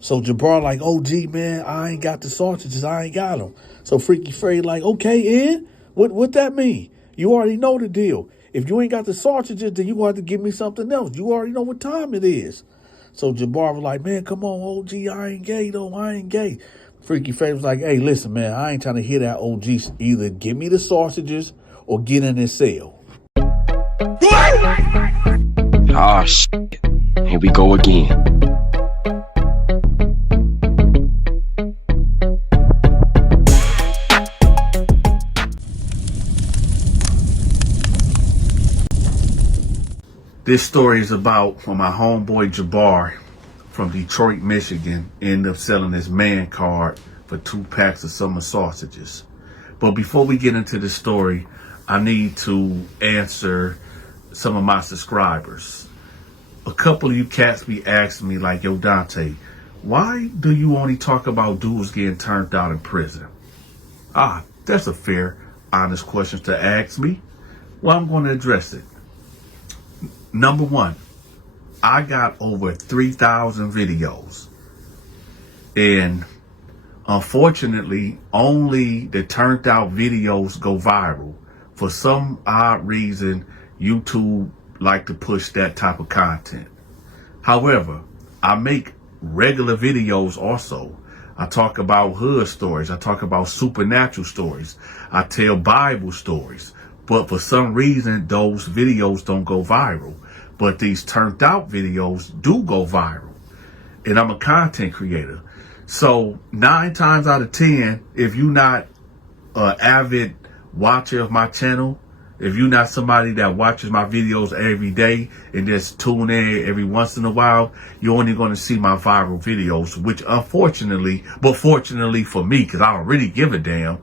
So Jabar like, oh, gee, man, I ain't got the sausages. I ain't got them. So Freaky Freddy like, okay, Ed, what that mean? You already know the deal. If you ain't got the sausages, then you going to have to give me something else. You already know what time it is. So Jabar was like, man, come on, OG, I ain't gay, though. I ain't gay. Freaky Freddy was like, hey, listen, man, I ain't trying to hear that OG. Either give me the sausages or get in this cell. Ah, shit. Here we go again. This story is about when my homeboy Jabar from Detroit, Michigan, ended up selling his man card for 2 packs of summer sausages. But before we get into the story, I need to answer some of my subscribers. A couple of you cats be asking me like, yo, Donta, why do you only talk about dudes getting turned out in prison? That's a fair, honest question to ask me. Well, I'm going to address it. Number one, I got over 3,000 videos. And unfortunately, only the turned out videos go viral. For some odd reason, YouTube like to push that type of content. However, I make regular videos also. I talk about hood stories. I talk about supernatural stories. I tell Bible stories. But for some reason, those videos don't go viral. But these turned out videos do go viral. And I'm a content creator. So 9 times out of 10, if you're not an avid watcher of my channel, if you're not somebody that watches my videos every day and just tune in every once in a while, you're only going to see my viral videos, which unfortunately, but fortunately for me, because I don't really give a damn,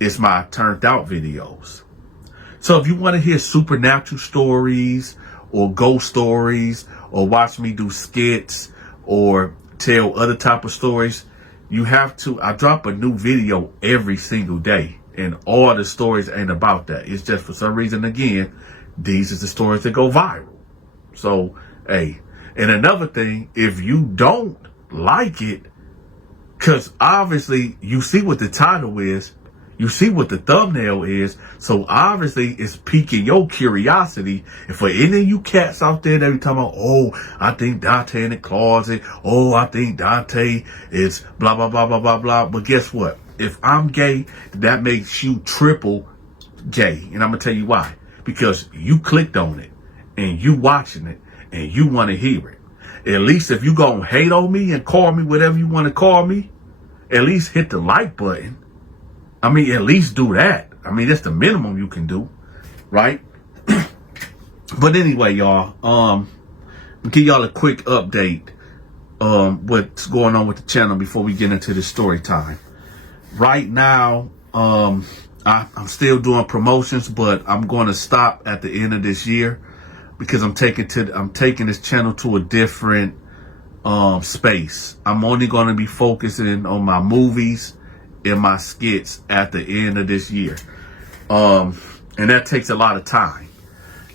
it's my turned out videos. So if you want to hear supernatural stories or ghost stories or watch me do skits or tell other type of stories, you have to, I drop a new video every single day. And all the stories ain't about that. It's just for some reason, again, these is the stories that go viral. So, hey, and another thing, if you don't like it, because obviously you see what the title is, you see what the thumbnail is, so obviously it's piquing your curiosity. And for any of you cats out there that be talking about, oh, I think Donta in the closet, oh, I think Donta is blah, blah, blah, blah, blah, blah. But guess what? If I'm gay, that makes you triple gay. And I'm going to tell you why. Because you clicked on it and you watching it and you want to hear it. At least if you going to hate on me and call me whatever you want to call me, at least hit the like button. I mean, at least do that. I mean, that's the minimum you can do, right? But anyway, y'all, I'll give y'all a quick update what's going on with the channel before we get into the story time. Right now, I'm still doing promotions, but I'm going to stop at the end of this year because I'm taking this channel to a different space. I'm only going to be focusing on my movies and my skits at the end of this year. And that takes a lot of time.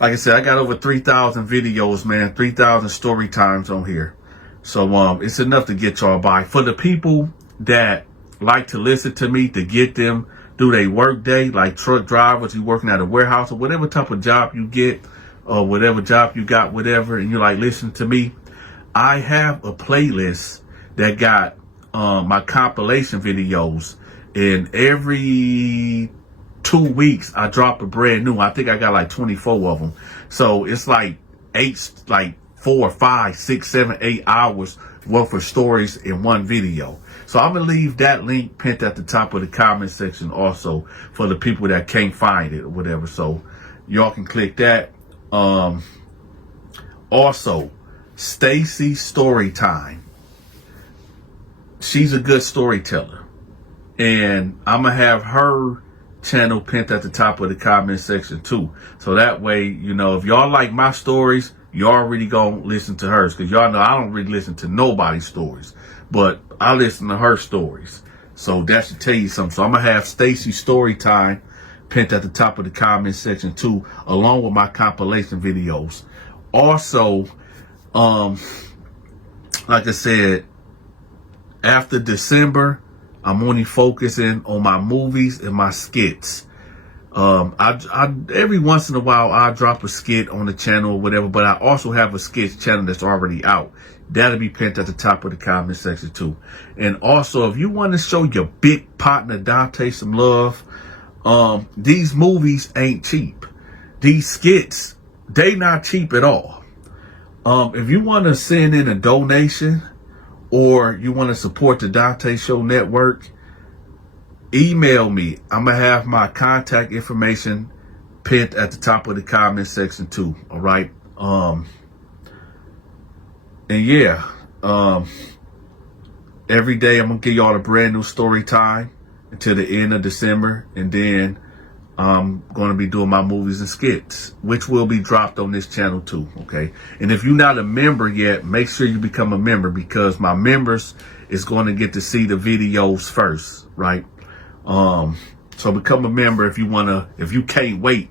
Like I said, I got over 3,000 videos, man, 3,000 story times on here. So it's enough to get y'all by. For the people that like to listen to me, to get them through their work day, like truck drivers, you working at a warehouse or whatever type of job you get, or whatever job you got, whatever, and you like listening to me, I have a playlist that got my compilation videos, and every 2 weeks I drop a brand new. I think I got like 24 of them. So it's like 4, 5, 6, 7, 8 hours worth of stories in one video. So I'm going to leave that link pinned at the top of the comment section also for the people that can't find it or whatever. So y'all can click that. Also, Stacy Storytime. She's a good storyteller. And I'm going to have her channel pinned at the top of the comment section too. So that way, you know, if y'all like my stories, you already gonna listen to hers, because y'all know I don't really listen to nobody's stories, but I listen to her stories. So that should tell you something. So I'm gonna have Stacy Storytime pinned at the top of the comment section too, along with my compilation videos. Also, like I said, After December, I'm only focusing on my movies and my skits. I every once in a while I drop a skit on the channel or whatever, but I also have a skit channel that's already out. That'll be pinned at the top of the comment section too. And also, if you want to show your big partner Donta some love, these movies ain't cheap. These skits, they not cheap at all. If you want to send in a donation or you want to support the Donta Show Network, email me. I'm going to have my contact information pinned at the top of the comment section too. All right. And yeah, every day I'm going to give y'all a brand new story time until the end of December. And then I'm going to be doing my movies and skits, which will be dropped on this channel too. Okay. And if you're not a member yet, make sure you become a member, because my members is going to get to see the videos first. Right. So become a member if you can't wait.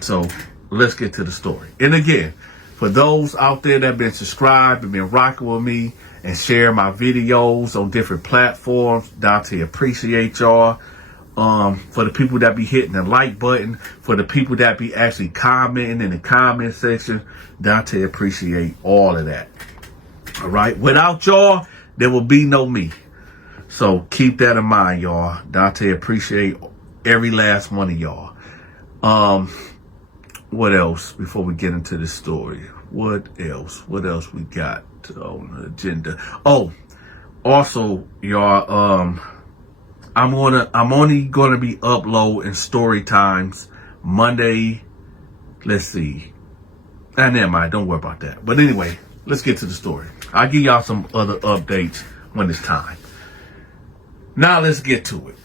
So let's get to the story. And again, for those out there that have been subscribed and been rocking with me and share my videos on different platforms, Donta appreciate y'all. For the people that be hitting the like button, for the people that be actually commenting in the comment section, Donta appreciate all of that. All right. Without y'all, there will be no me. So keep that in mind, y'all. Donta appreciate every last one of y'all. What else before we get into the story? What else we got on the agenda? Oh, also, y'all, I'm only gonna be uploading story times Monday. Let's see. Never mind, don't worry about that. But anyway, let's get to the story. I'll give y'all some other updates when it's time. Now let's get to it.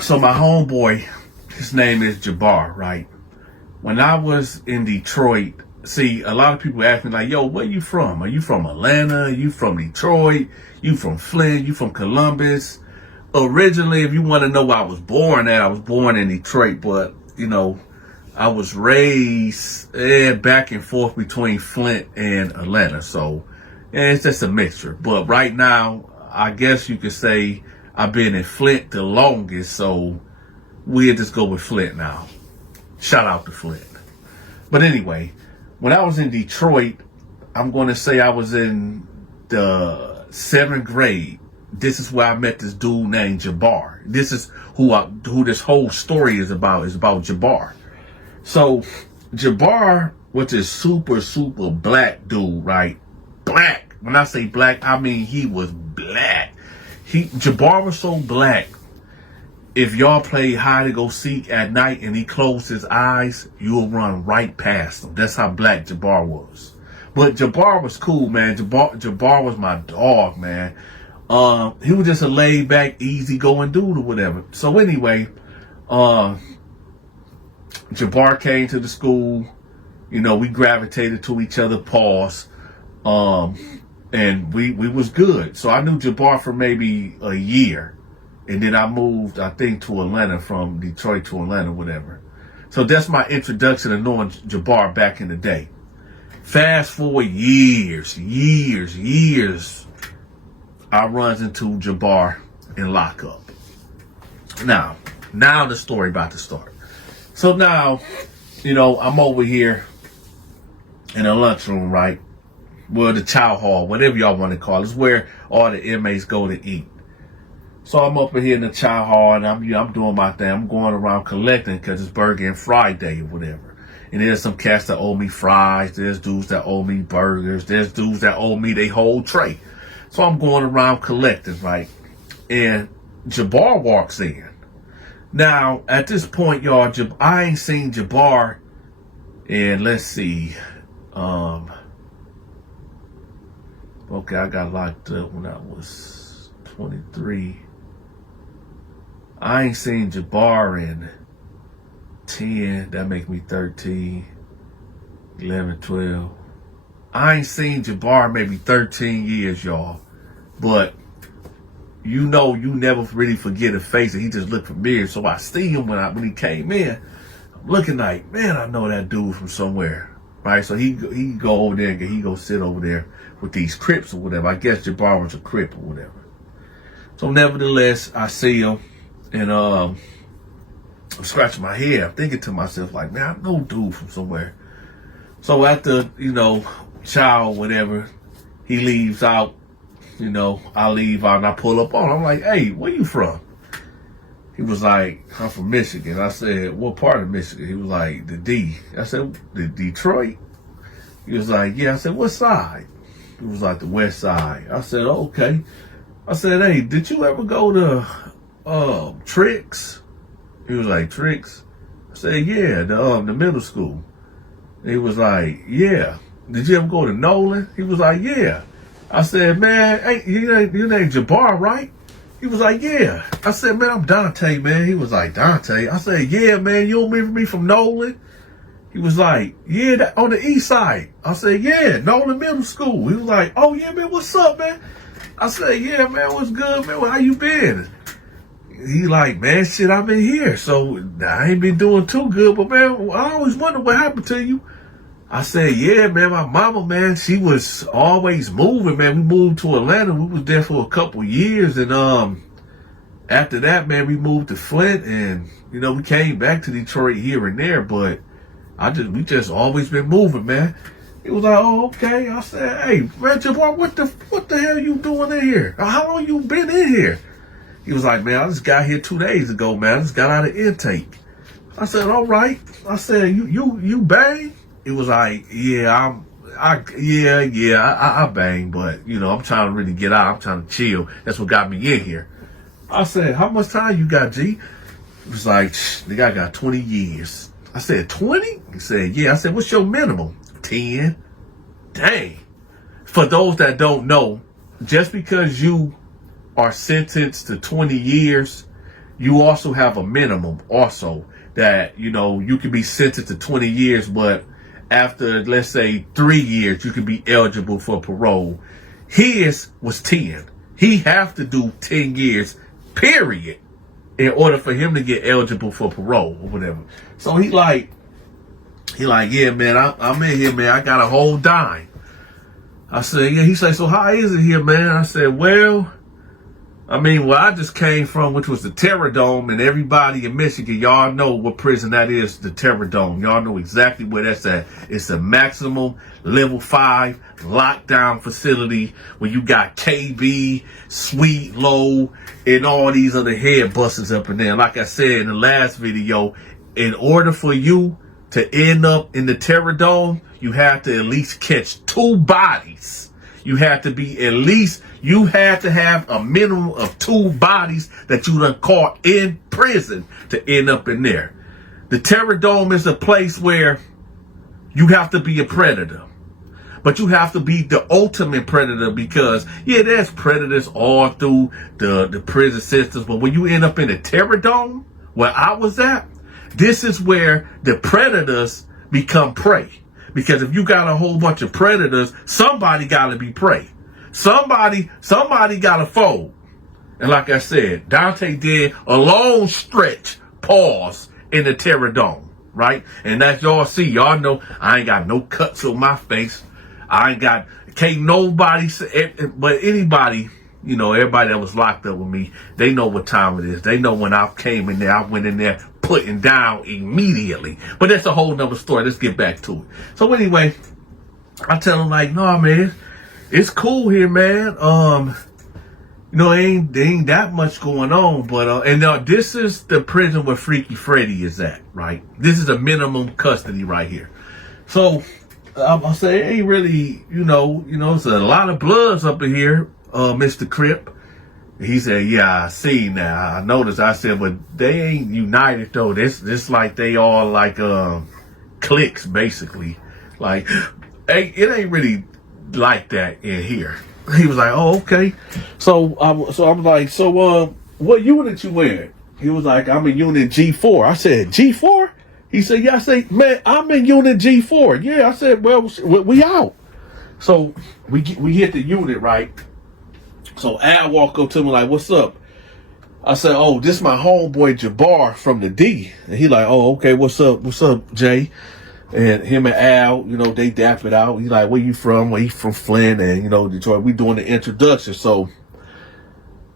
So my homeboy, his name is Jabar, right? When I was in Detroit, see, a lot of people ask me like, yo, where you from? Are you from Atlanta? Are you from Detroit? You from Flint? You from Columbus? Originally, if you want to know where I was born at, I was born in Detroit, but, you know, I was raised back and forth between Flint and Atlanta. So, it's just a mixture. But right now, I guess you could say I've been in Flint the longest, so we'll just go with Flint now. Shout out to Flint. But anyway, when I was in Detroit, I'm going to say I was in the 7th grade. This is where I met this dude named Jabar. This is who this whole story is about Jabar. So Jabar was this super black dude, right? Black. When I say black, I mean he was black. Jabar was so black. If y'all play hide and go seek at night and he closed his eyes, you'll run right past him. That's how black Jabar was. But Jabar was cool, man. Jabar was my dog, man. He was just a laid back, easy going dude or whatever. So anyway, Jabar came to the school. You know, we gravitated to each other, pause. And we was good. So I knew Jabar for maybe a year. And then I moved, I think, to Atlanta, from Detroit to Atlanta, whatever. So that's my introduction to knowing Jabar back in the day. Fast forward years, I runs into Jabar in lockup. Now the story about to start. So now, you know, I'm over here in a lunchroom, right? Well, the chow hall, whatever y'all want to call it. It's where all the inmates go to eat. So I'm up in here in the chow hall, and I'm doing my thing. I'm going around collecting because it's Burger and Fry Day or whatever. And there's some cats that owe me fries. There's dudes that owe me burgers. There's dudes that owe me their whole tray. So I'm going around collecting, right? And Jabar walks in. Now, at this point, y'all, I ain't seen Jabar in, let's see, okay, I got locked up when I was 23. I ain't seen Jabar in 10. That make me 13, 11, 12. I ain't seen Jabar maybe 13 years, y'all. But you know, you never really forget a face, and he just looked familiar. So I see him when he came in. I'm looking like, man, I know that dude from somewhere. right? So he go over there and he go sit over there with these Crips or whatever. I guess Jabar was a Crip or whatever. So nevertheless, I see him, and I'm scratching my head. I'm thinking to myself, like, man, I know dude from somewhere. So after, chow, whatever, he leaves out, I leave out and I pull up on him. I'm like, hey, where you from? He was like, I'm from Michigan. I said, what part of Michigan? He was like, the D. I said, the Detroit? He was like, yeah. I said, what side? He was like, the west side. I said, oh, okay. I said, hey, did you ever go to Tricks? He was like, Tricks? I said, yeah, the middle school. He was like, yeah. Did you ever go to Nolan? He was like, yeah. I said, man, hey, your name Jabar, right? He was like, yeah. I said, man, I'm Donta, man. He was like, Donta. I said, yeah, man, you don't remember me from Nolan? He was like, yeah, on the east side. I said, yeah, Nolan Middle School. He was like, oh, yeah, man, what's up, man? I said, yeah, man, what's good, man? How you been? He like, man, shit, I've been here. So I ain't been doing too good, but, man, I always wonder what happened to you. I said, yeah, man, my mama, man, she was always moving, man. We moved to Atlanta. We was there for a couple years. And after that, man, we moved to Flint. And, we came back to Detroit here and there. But we just always been moving, man. He was like, oh, okay. I said, hey, man, Jabar, what the hell you doing in here? How long you been in here? He was like, man, I just got here 2 days ago, man. I just got out of intake. I said, all right. I said, you bang? It was like, yeah, I bang, but I'm trying to really get out. I'm trying to chill. That's what got me in here. I said, how much time you got, G? He was like, the guy got 20 years. I said, 20? He said, yeah. I said, what's your minimum? 10. Dang. For those that don't know, just because you are sentenced to 20 years, you also have a minimum also that, you can be sentenced to 20 years, but after, let's say, 3 years, you can be eligible for parole. His was 10. He have to do 10 years, period, in order for him to get eligible for parole or whatever. So he like, yeah, man, I'm in here, man. I got a whole dime. I said, yeah. He said, so how is it here, man? I said, well, where I just came from, which was the Terror Dome, and everybody in Michigan, y'all know what prison that is, the Terror Dome. Y'all know exactly where that's at. It's a maximum level 5 lockdown facility where you got KB, Sweet Low, and all these other head busters up in there. Like I said in the last video, in order for you to end up in the Terror Dome, you have to at least catch 2 bodies. You had to have a minimum of 2 bodies that you done caught in prison to end up in there. The Terror Dome is a place where you have to be a predator. But you have to be the ultimate predator because, yeah, there's predators all through the prison systems. But when you end up in the Terror Dome, where I was at, this is where the predators become prey. Because if you got a whole bunch of predators, somebody got to be prey. Somebody got to fold. And like I said, Donta did a long stretch pause in the Terror Dome, right? And as y'all see, y'all know I ain't got no cuts on my face. Can't nobody say, but anybody, everybody that was locked up with me, they know what time it is. They know when I came in there, I went in there putting down immediately. But that's a whole nother story. Let's get back to it. So anyway, I tell them like, no, man, it's cool here, man. Ain't that much going on, but this is the prison where Freaky Freddy is at, right? This is a minimum custody right here. So I'll say, it ain't really, it's a lot of bloods up in here, Mr. Crip. He said, yeah, I see now. I noticed. I said, but they ain't united though. This like they all like cliques basically. Like, it ain't really like that in here. He was like, oh, okay. So I'm like, so what unit you in? He was like, I'm in unit G4. I said, G4? He said, yeah. I said, man, I'm in unit G4. Yeah. I said, well, we out. So we hit the unit, right? So Al walked up to me like, what's up? I said, oh, this is my homeboy Jabar from the D. And he like, oh, okay, what's up, Jay? And him and Al, they dap it out. He's like, where you from? Well, he's from Flint and, Detroit. We doing the introduction. So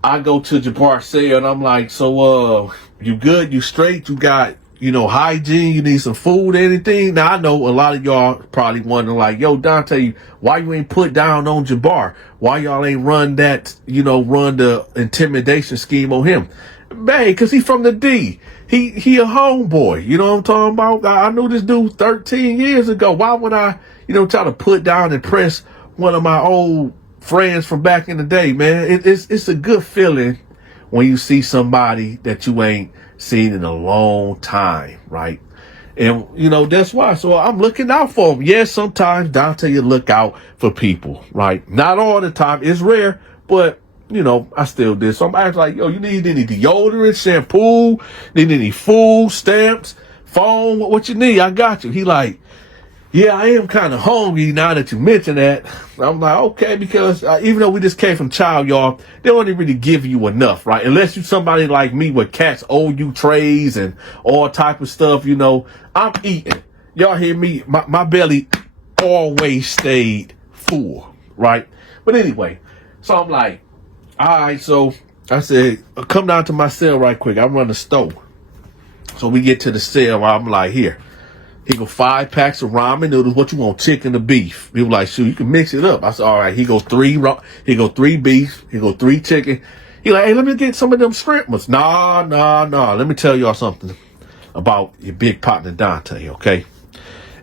I go to Jabar's cell and I'm like, so, you good? You straight? You got, hygiene? You need some food, anything? Now, I know a lot of y'all probably wondering like, yo, Donta, why you ain't put down on Jabar? Why y'all ain't run that, run the intimidation scheme on him? Man, because he from the D. He a homeboy. You know what I'm talking about? I knew this dude 13 years ago. Why would I, try to put down and press one of my old friends from back in the day, man? It's a good feeling when you see somebody that you ain't seen in a long time, right? And, that's why. So I'm looking out for him. Yes, sometimes, Donta, you look out for people, right? Not all the time. It's rare, but I still did. So I'm acting like, yo, you need any deodorant, shampoo, need any food, stamps, phone, what you need? I got you. He like, yeah, I am kind of hungry now that you mention that. I'm like, okay, because even though we just came from child, y'all, they don't really give you enough, right? Unless you somebody like me with cats owe you trays and all type of stuff, I'm eating. Y'all hear me? My belly always stayed full, right? But anyway, so I'm like, all right, so I said, come down to my cell right quick. I run the stove. So we get to the cell. I'm like, here go 5 packs of ramen noodles. What you want, chicken or beef? He was like, shoot, you can mix it up. I said, all right. He go 3 beef. He go 3 chicken. He like, hey, let me get some of them shrimp ones. Nah. Let me tell y'all something about your big partner Donta, okay?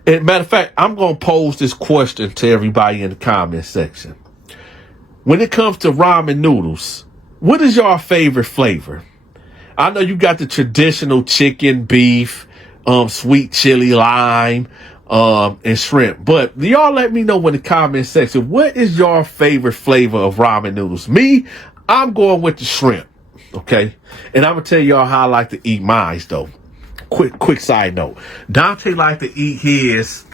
And matter of fact, I'm going to pose this question to everybody in the comment section. When it comes to ramen noodles, what is your favorite flavor? I know you got the traditional chicken, beef, sweet chili, lime, and shrimp. But y'all let me know in the comment section, what is your favorite flavor of ramen noodles? Me, I'm going with the shrimp, okay? And I'm going to tell y'all how I like to eat mine, though. Quick side note. Donta like to eat his,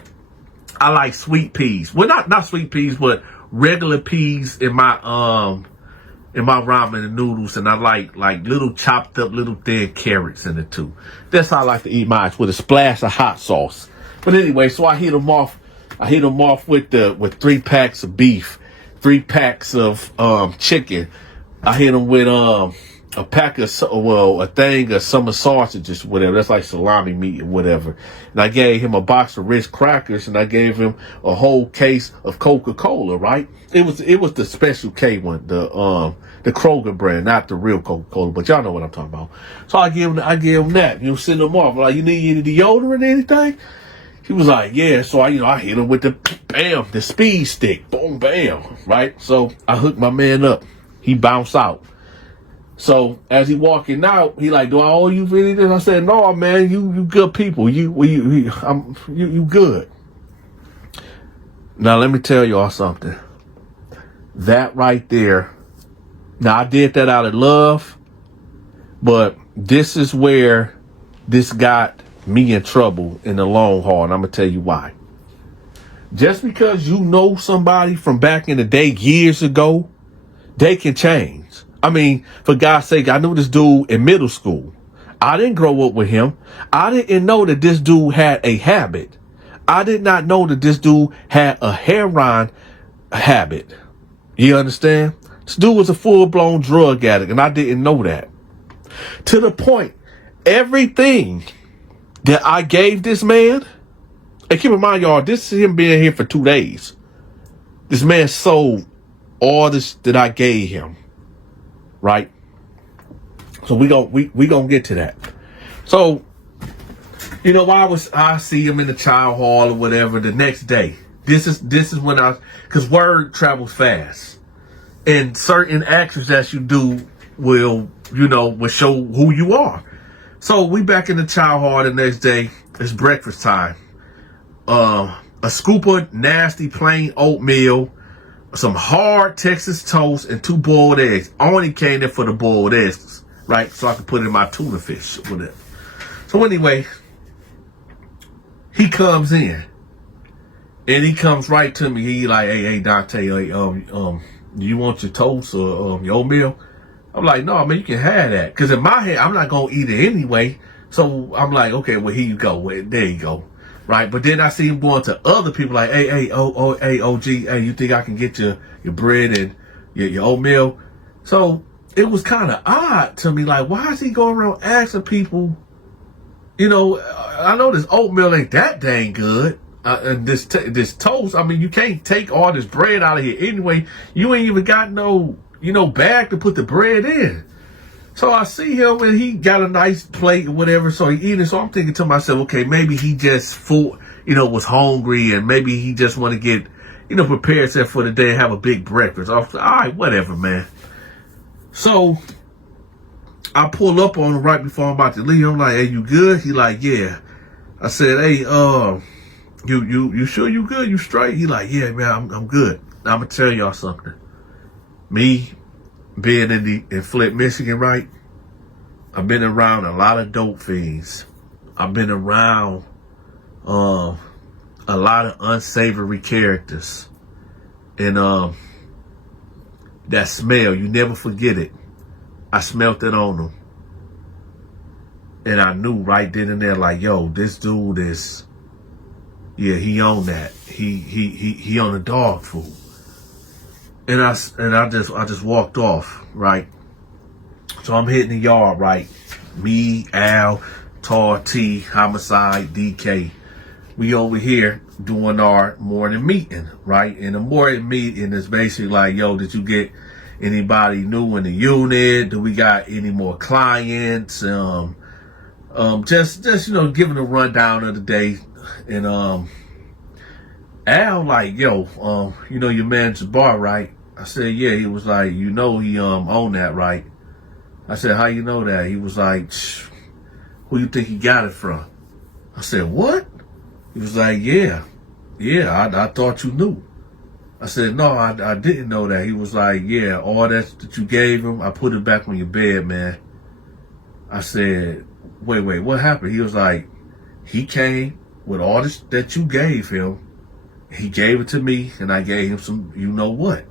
I like sweet peas. Well, not sweet peas, but regular peas in my ramen and noodles, and I like little chopped up little thin carrots in it too. That's how I like to eat mine, with a splash of hot sauce. But anyway, so I hit them off with 3 packs of beef, 3 packs of chicken. I hit them with a pack of a thing of summer sausages, whatever. That's like salami meat or whatever. And I gave him a box of Ritz crackers, and I gave him a whole case of Coca-Cola. Right? It was the Special K one, the Kroger brand, not the real Coca-Cola, but y'all know what I'm talking about. So I give him that. Send him off. Like, you need any deodorant or anything? He was like, yeah. So I hit him with the speed stick, boom, bam, right? So I hooked my man up. He bounced out. So as he walking out, he like, do I owe you for anything? I said, no, man, you good people. You good. Now let me tell y'all something. That right there. Now I did that out of love, but this is where this got me in trouble in the long haul, and I'm gonna tell you why. Just because you know somebody from back in the day, years ago, they can change. I mean, for God's sake, I knew this dude in middle school. I didn't grow up with him. I didn't know that this dude had a habit. I did not know that this dude had a heroin habit. You understand? This dude was a full-blown drug addict, and I didn't know that. To the point, everything that I gave this man, and keep in mind, y'all, this is him being here for 2 days. This man sold all this that I gave him. Right? So we gonna get to that. So, while I see him in the child hall or whatever the next day. This is when because word travels fast. And certain actions that you do will show who you are. So we back in the child hall the next day. It's breakfast time. A scoop of nasty plain oatmeal, some hard Texas toast, and 2 boiled eggs. I only came there for the boiled eggs, right? So I could put it in my tuna fish, whatever. So anyway, he comes in, and he comes right to me. He like, hey, Donta, you want your toast or your oatmeal? I'm like, no, man, you can have that. Because in my head, I'm not going to eat it anyway. So I'm like, okay, well, here you go. Well, there you go. right? But then I see him going to other people like, hey, OG, hey, you think I can get your bread and your oatmeal? So it was kind of odd to me, like, why is he going around asking people, you know, I know this oatmeal ain't that dang good. And this toast, I mean, you can't take all this bread out of here anyway. You ain't even got no, bag to put the bread in. So I see him and he got a nice plate or whatever, so he eating. So I'm thinking to myself, okay, maybe he just was hungry and maybe he just want to get, prepared himself for the day and have a big breakfast. I was like, all right, whatever, man. So I pull up on him right before I'm about to leave. I'm like, hey, you good? He like, yeah. I said, hey, you sure you good? You straight? He like, yeah, man, I'm good. Now, I'm gonna tell y'all something. Me being in Flint, Michigan, right? I've been around a lot of dope fiends. I've been around a lot of unsavory characters. And that smell, you never forget it. I smelt it on them. And I knew right then and there, like, yo, this dude is, yeah, he on that. He on the dog food. And I just walked off, right? So I'm hitting the yard, right? Me, Al, Tar T, Homicide, DK. We over here doing our morning meeting, right? And the morning meeting is basically like, yo, did you get anybody new in the unit? Do we got any more clients? Just giving a rundown of the day. And Al like, yo, your man Jabar, right? I said, yeah. He was like, he owned that, right? I said, how you know that? He was like, who you think he got it from? I said, what? He was like, yeah, I thought you knew. I said, no, I didn't know that. He was like, yeah, all that you gave him, I put it back on your bed, man. I said, wait, what happened? He was like, he came with all this that you gave him. He gave it to me, and I gave him some, what?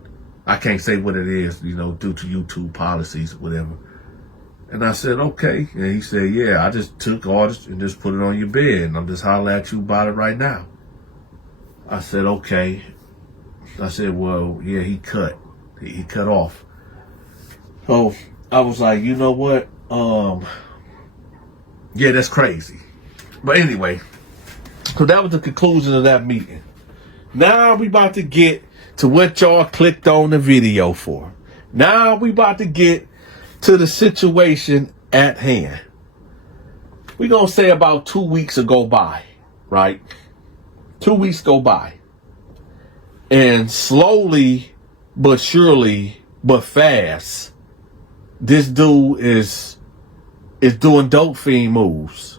I can't say what it is, due to YouTube policies or whatever. And I said, okay. And he said, yeah, I just took all this and just put it on your bed, and I'm just hollering at you about it right now. I said, okay. I said, well, yeah, he cut. He cut off. So I was like, you know what? Yeah, that's crazy. But anyway, so that was the conclusion of that meeting. Now we about to get to what y'all clicked on the video for. Now we about to get to the situation at hand. We gonna say about 2 weeks go by, right? 2 weeks go by. And slowly, but surely, but fast, this dude is doing dope fiend moves.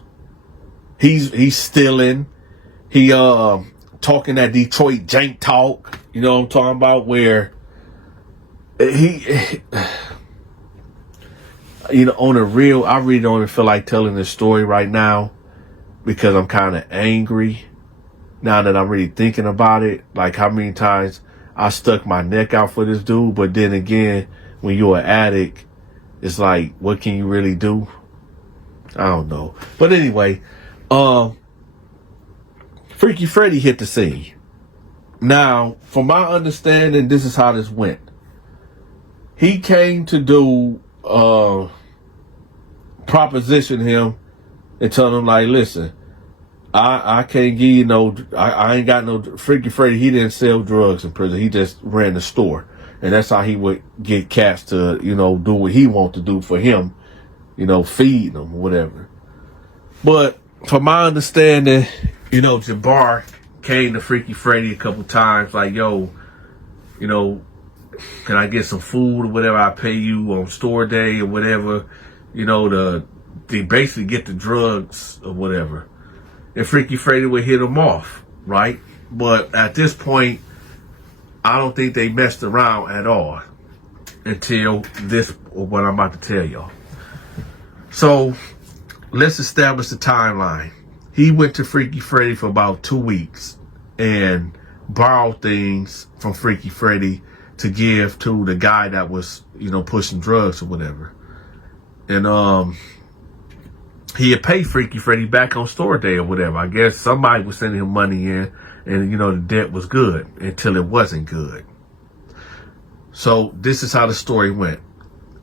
He's stealing. He talking that Detroit jank talk. You know what I'm talking about? Where he on the real, I really don't even feel like telling this story right now because I'm kind of angry now that I'm really thinking about it. Like how many times I stuck my neck out for this dude, but then again, when you're an addict, it's like, what can you really do? I don't know. But anyway, Freaky Freddy hit the scene. Now, from my understanding, this is how this went. He came to do proposition him and tell him like, listen, I can't give you no, I ain't got no, Freaky Freddy, he didn't sell drugs in prison. He just ran the store. And that's how he would get cats to, do what he want to do for him, feed them or whatever. But from my understanding, Jabar came to Freaky Freddy a couple times like, yo, can I get some food or whatever? I pay you on store day or whatever, they basically get the drugs or whatever. And Freaky Freddy would hit him off, right? But at this point, I don't think they messed around at all until this, or what I'm about to tell y'all. So let's establish the timeline. He went to Freaky Freddy for about 2 weeks and borrowed things from Freaky Freddy to give to the guy that was, pushing drugs or whatever. And he had paid Freaky Freddy back on store day or whatever. I guess somebody was sending him money in, and the debt was good until it wasn't good. So this is how the story went.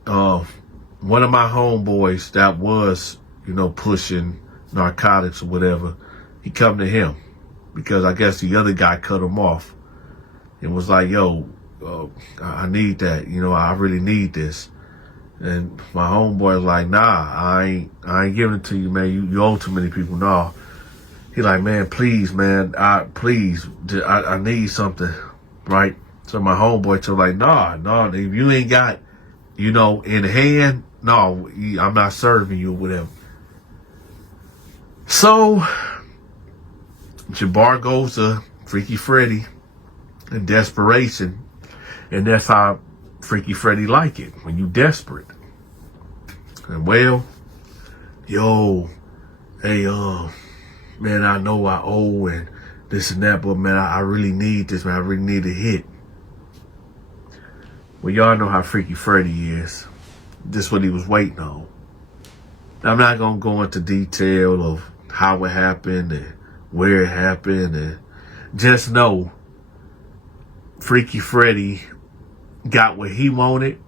One of my homeboys that was, pushing narcotics or whatever, he come to him because I guess the other guy cut him off and was like, yo, I need that. I really need this. And my homeboy was like, nah, I ain't giving it to you, man. You owe too many people. No. He like, man, please, man. I need something, right? So my homeboy told like, nah, if you ain't got, in hand, no, I'm not serving you or whatever. So Jabar goes to Freaky Freddy in desperation, and that's how Freaky Freddy like it, when you desperate. And well, yo, hey, man, I know I owe and this and that, but man, I really need this, man. I really need a hit. Well, y'all know how Freaky Freddy is. This is what he was waiting on. Now, I'm not gonna go into detail of how it happened and where it happened, and just know Freaky Freddy got what he wanted,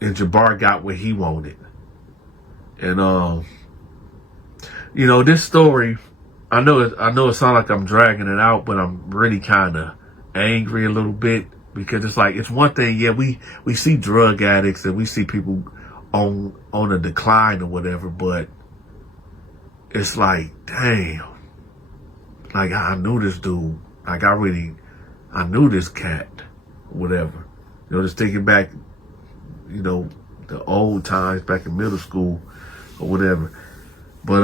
and Jabar got what he wanted. And this story, I know it sounds like I'm dragging it out, but I'm really kind of angry a little bit, because it's like, it's one thing, yeah, we see drug addicts and we see people on a decline or whatever, but it's like, damn, like I knew this dude, like I knew this cat, whatever. Just thinking back, the old times back in middle school or whatever. But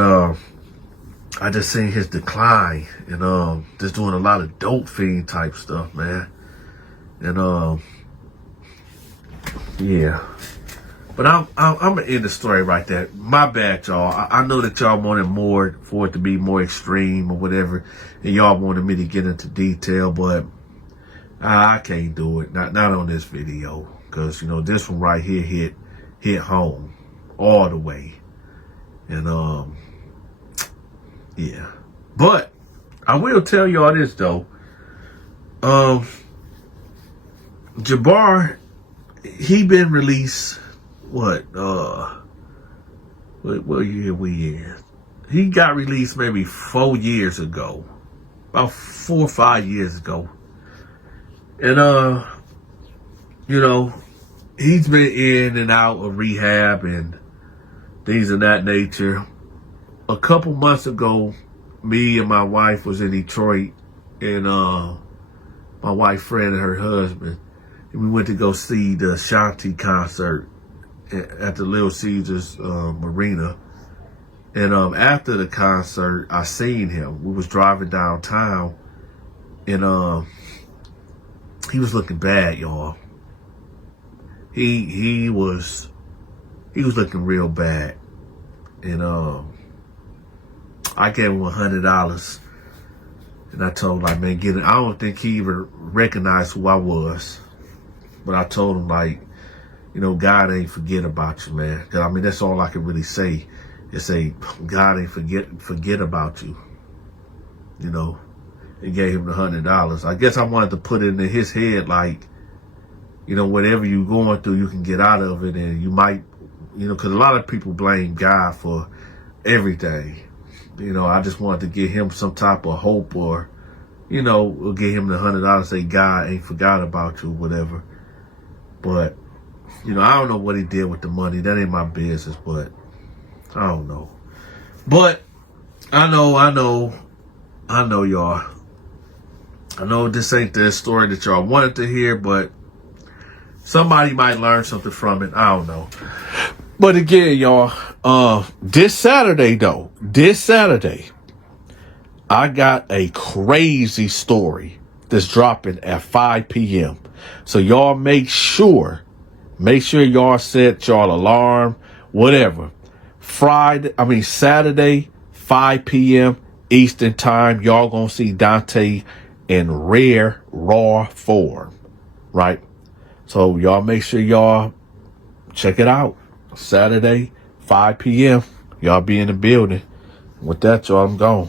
I just seen his decline, and just doing a lot of dope fiend type stuff, man. And yeah. But I'm gonna end the story right there. My bad, y'all. I know that y'all wanted more, for it to be more extreme or whatever, and y'all wanted me to get into detail, but I can't do it. Not on this video, because this one right here hit home all the way. And yeah. But I will tell y'all this though. Jabar, he been released. What year we in? He got released maybe 4 years ago, about 4 or 5 years ago. And he's been in and out of rehab and things of that nature. A couple months ago, me and my wife was in Detroit, and my wife friend and her husband, and we went to go see the Shanti concert at the Little Caesars Marina. And after the concert, I seen him. We was driving downtown, and he was looking bad, y'all. He was looking real bad, and I gave him $100, and I told him, like, man, get it. I don't think he even recognized who I was, but I told him, like, God ain't forget about you, man. 'Cause, I mean, that's all I can really say. Is say, God ain't forget about you. And gave him the $100. I guess I wanted to put it in his head, like, whatever you're going through, you can get out of it, and you might, because a lot of people blame God for everything. I just wanted to give him some type of hope, or, we'll give him the $100, say God ain't forgot about you, whatever. But, I don't know what he did with the money. That ain't my business, but I don't know. But I know, y'all. I know this ain't the story that y'all wanted to hear, but somebody might learn something from it. I don't know. But again, y'all, this Saturday, I got a crazy story that's dropping at 5 p.m. So y'all make sure y'all set y'all alarm, whatever. Saturday, 5 p.m. Eastern time, y'all gonna see Donta in rare, raw form, right? So y'all make sure y'all check it out. Saturday, 5 p.m. Y'all be in the building. With that, y'all, I'm gone.